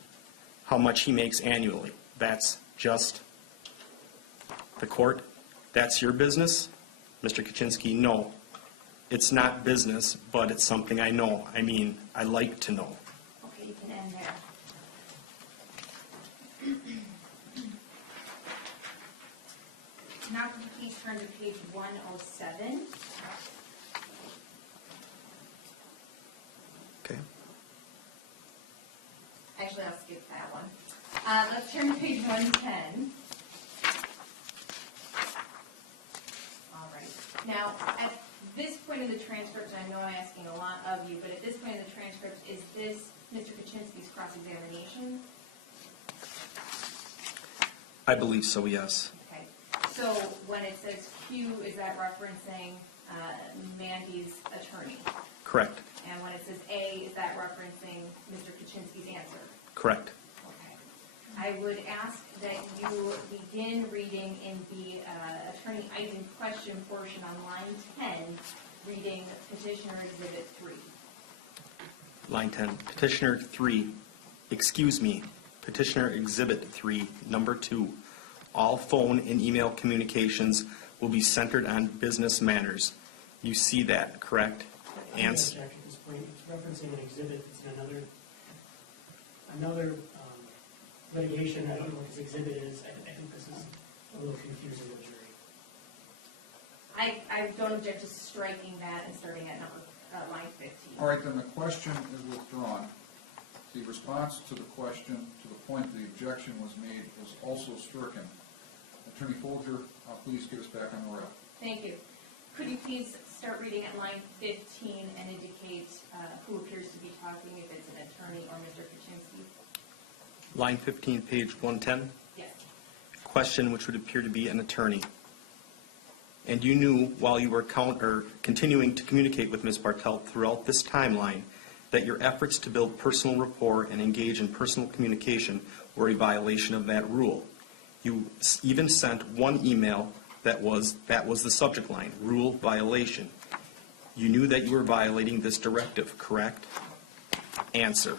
how much he makes annually. That's just the court. That's your business, Mr. Kachinsky. No, it's not business, but it's something I know. I mean, I like to know. Okay, you can end there. Now can you please turn to page 107? Okay. Actually, I'll skip that one. Let's turn to page 110. All right. Now, at this point in the transcript, and I know I'm asking a lot of you, but at this point in the transcript, is this Mr. Kachinsky's cross-examination? I believe so, yes. Okay. So when it says Q, is that referencing Mandy's attorney? Correct. And when it says A, is that referencing Mr. Kachinsky's answer? Correct. Okay. I would ask that you begin reading in the attorney item question portion on line 10, reading Petitioner Exhibit 3. Line 10, Petitioner 3, excuse me, Petitioner Exhibit 3, number 2. All phone and email communications will be centered on business matters. You see that, correct? I'm going to check at this point. It's referencing an exhibit. It's another litigation. I don't know what this exhibit is. I think this is a little confusing to the jury. I don't object to striking that and starting at line 15. All right, then the question is withdrawn. The response to the question, to the point the objection was made, was also stricken. Attorney Folger, please get us back on the rail. Thank you. Could you please start reading at line 15 and indicate who appears to be talking, if it's an attorney or Mr. Kachinsky? Line 15, page 110. Yes. Question which would appear to be an attorney. And you knew while you were continuing to communicate with Ms. Bartelt throughout this timeline that your efforts to build personal rapport and engage in personal communication were a violation of that rule. You even sent one email that was the subject line, rule violation. You knew that you were violating this directive, correct? Answer.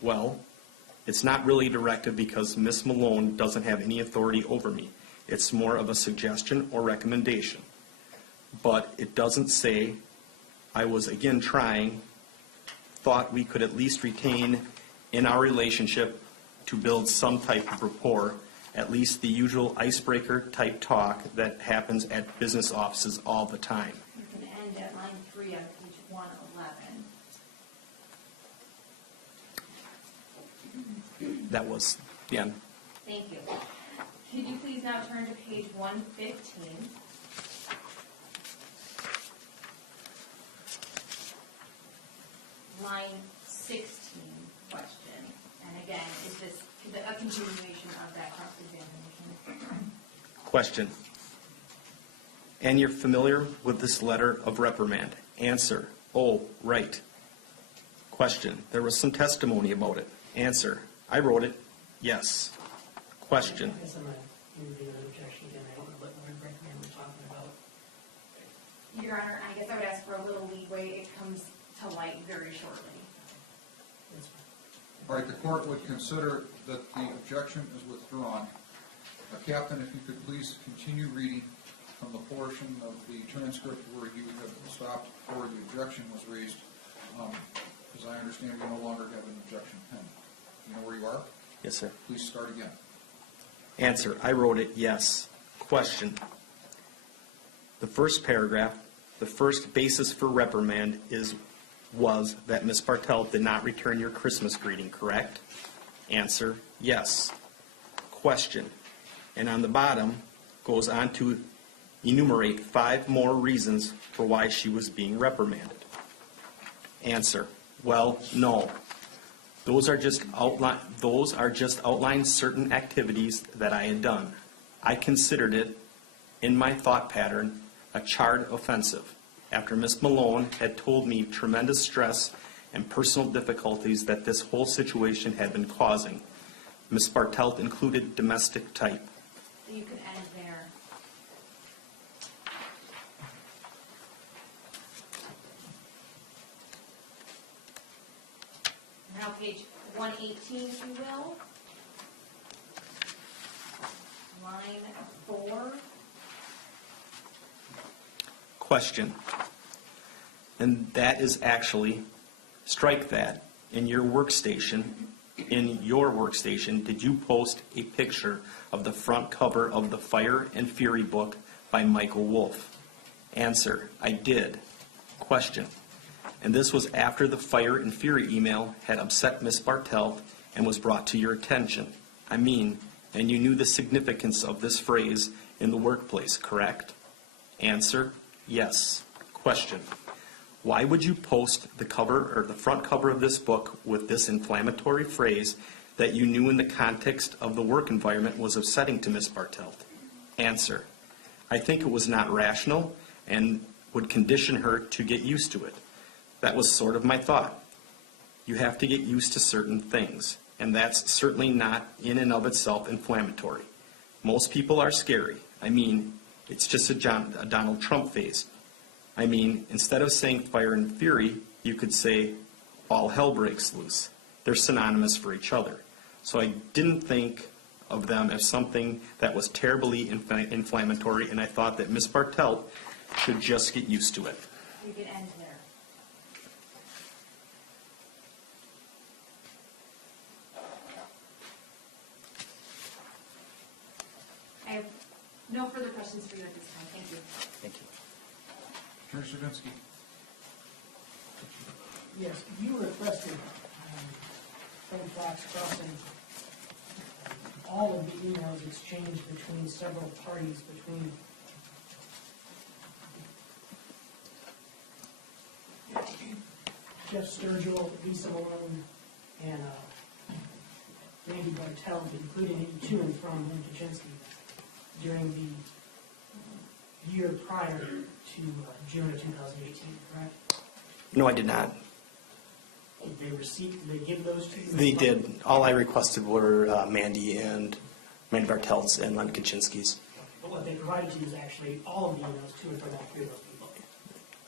Well, it's not really a directive because Ms. Malone doesn't have any authority over me. It's more of a suggestion or recommendation. But it doesn't say, I was again trying, thought we could at least retain in our relationship to build some type of rapport, at least the usual icebreaker type talk that happens at business offices all the time. You can end at line 3 on page 111. That was the end. Thank you. Could you please now turn to page 115? Line 16 question. And again, is this a continuation of that cross-examination? Question. And you're familiar with this letter of reprimand? Answer. Oh, right. Question. There was some testimony about it. Answer. I wrote it. Yes. Question. I guess I'm moving an objection again. I don't know what reprimand we're talking about. Your Honor, I guess I would ask for a little leeway. It comes to light very shortly. That's fine. All right, the court would consider that the objection is withdrawn. Captain, if you could please continue reading from the portion of the transcript where you have stopped before the objection was raised. As I understand, we no longer have an objection pending. You know where you are? Yes, sir. Please start again. Answer, I wrote it, yes. Question. The first paragraph, the first basis for reprimand was that Ms. Bartelt did not return your Christmas greeting, correct? Answer, yes. Question. And on the bottom, goes on to enumerate 5 more reasons for why she was being reprimanded. Answer, well, no. Those are just outlined certain activities that I had done. I considered it, in my thought pattern, a charred offensive, after Ms. Malone had told me tremendous stress and personal difficulties that this whole situation had been causing. Ms. Bartelt included domestic type. You can end there. Now page 118, if you will. Line 4. Question. And that is actually, strike that, in your workstation, did you post a picture of the front cover of the Fire and Fury book by Michael Wolff? Answer, I did. Question. And this was after the Fire and Fury email had upset Ms. Bartelt and was brought to your attention. I mean, and you knew the significance of this phrase in the workplace, correct? Answer, yes. Question. Why would you post the cover or the front cover of this book with this inflammatory phrase that you knew in the context of the work environment was upsetting to Ms. Bartelt? Answer. I think it was not rational and would condition her to get used to it. That was sort of my thought. You have to get used to certain things, and that's certainly not in and of itself inflammatory. Most people are scary. I mean, it's just a Donald Trump phase. I mean, instead of saying Fire and Fury, you could say all hell breaks loose. They're synonymous for each other. So I didn't think of them as something that was terribly inflammatory, and I thought that Ms. Bartelt should just get used to it. You can end there. I have no further questions for you at this time. Thank you. Thank you. Attorney Servinski. Yes, you requested from Fox Crossing all of the emails exchanged between several parties, between Jeff Sturgill, Lisa Malone, and Randy Bartelt, including to and from Len Kachinsky, during the year prior to June of 2018, correct? No, I did not. Did they give those to you? They did. All I requested were Mandy Bartelt's and Len Kachinsky's. But what they provided to you is actually all of the emails to and from all 3 of those people.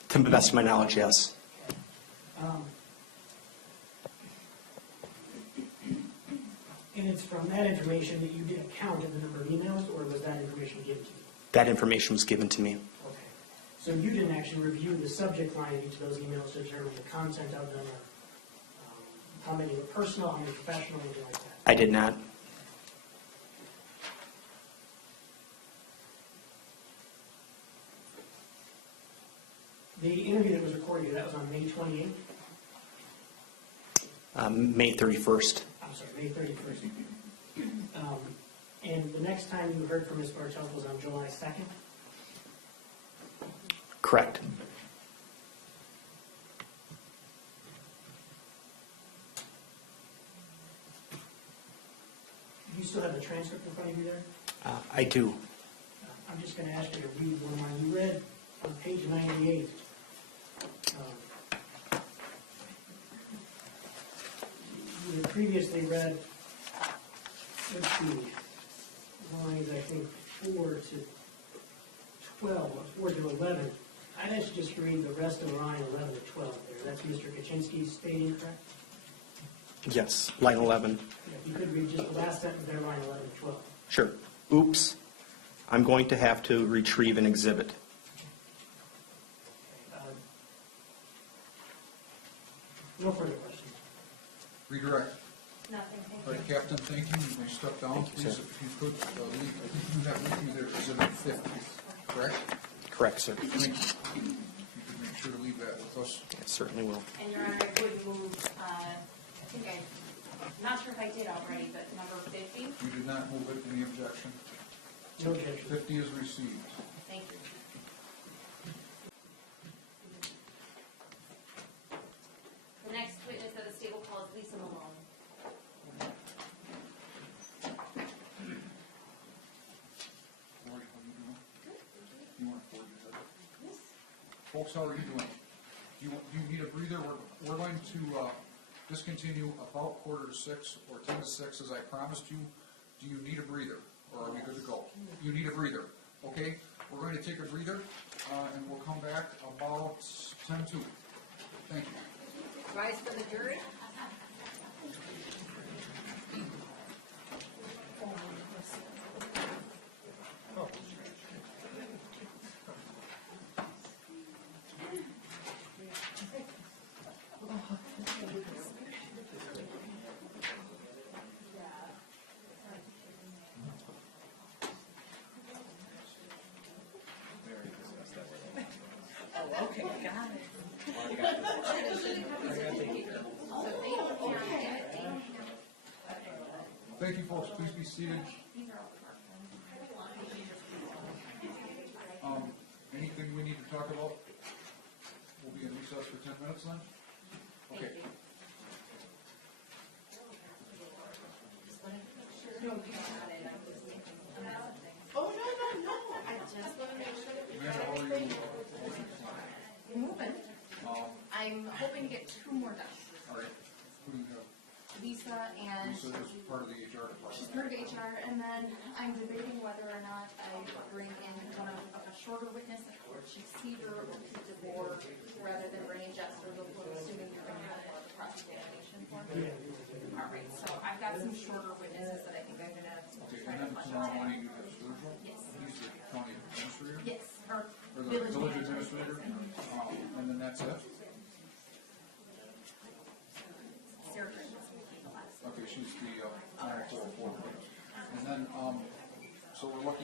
To the best of my knowledge, yes. And it's from that information that you did a count of the number of emails, or was that information given to you? That information was given to me. Okay. So you didn't actually review the subject line of each of those emails to determine the content of them, or how many were personal, how many professional, anything like that? I did not. The interview that was recorded, that was on May 28th? May 31st. I'm sorry, May 31st. And the next time you heard from Ms. Bartelt was on July 2nd? Correct. Do you still have the transcript in front of you there? I do. I'm just going to ask you to read one line. You read on page 98. You had previously read, let's see, lines, I think, 4 to 12, or 4 to 11. I'd ask you just to read the rest of line 11 to 12 there. That's Mr. Kachinsky's stating, correct? Yes, line 11. Yeah, if you could read just the last sentence there, line 11 to 12. Sure. Oops. I'm going to have to retrieve an exhibit. No further questions. Redirect. Nothing, thank All you. right, Captain, thank you. You may step down, Thank you, please, sir. if you could. I think you have with you there exhibit 50, correct? Correct, sir. Thank you. You could make sure to leave that with us. I certainly will. And Your Honor, I would move, I'm not sure if I did already, but number 50. You did not move it. Any objection? No objection. 50 is received. Thank you. The next witness that the state will call is Lisa Malone. Lori, how are you doing? You weren't 40, is that it? Folks, how are you doing? Do you need a breather? We're going to discontinue about 5:45 or 5:50 as I promised you. Do you need a breather, or are we good to go? You need a breather, okay? We're going to take a breather, and we'll come back about 10:02. Thank you. Rise for the jury. Okay, got it. Thank you, folks. Please be seated. Anything we need to talk about? We'll be in recess for 10 minutes then? Okay. Oh, no, I just want to make sure that we Amanda, how are you? moving. Um, I'm hoping to get 2 more done. all right. Who do you have? Lisa and, Lisa is part of the HR she's department. part of HR, and then I'm debating whether or not I bring in one of a shorter witness, Chief Seaver or Chief DeBoer, rather than bringing Jester, assuming you're going to have more of a cross-examination for me. All right, so I've got some shorter witnesses that I think I'm going to Okay, try and to then flesh tomorrow out. morning you have Sturgill? Yes. He's the county administrator? Yes, or Or the village village manager. administrator? And then that's it? Sarah Bridges will be the last. Okay, she's the, and then, so we're looking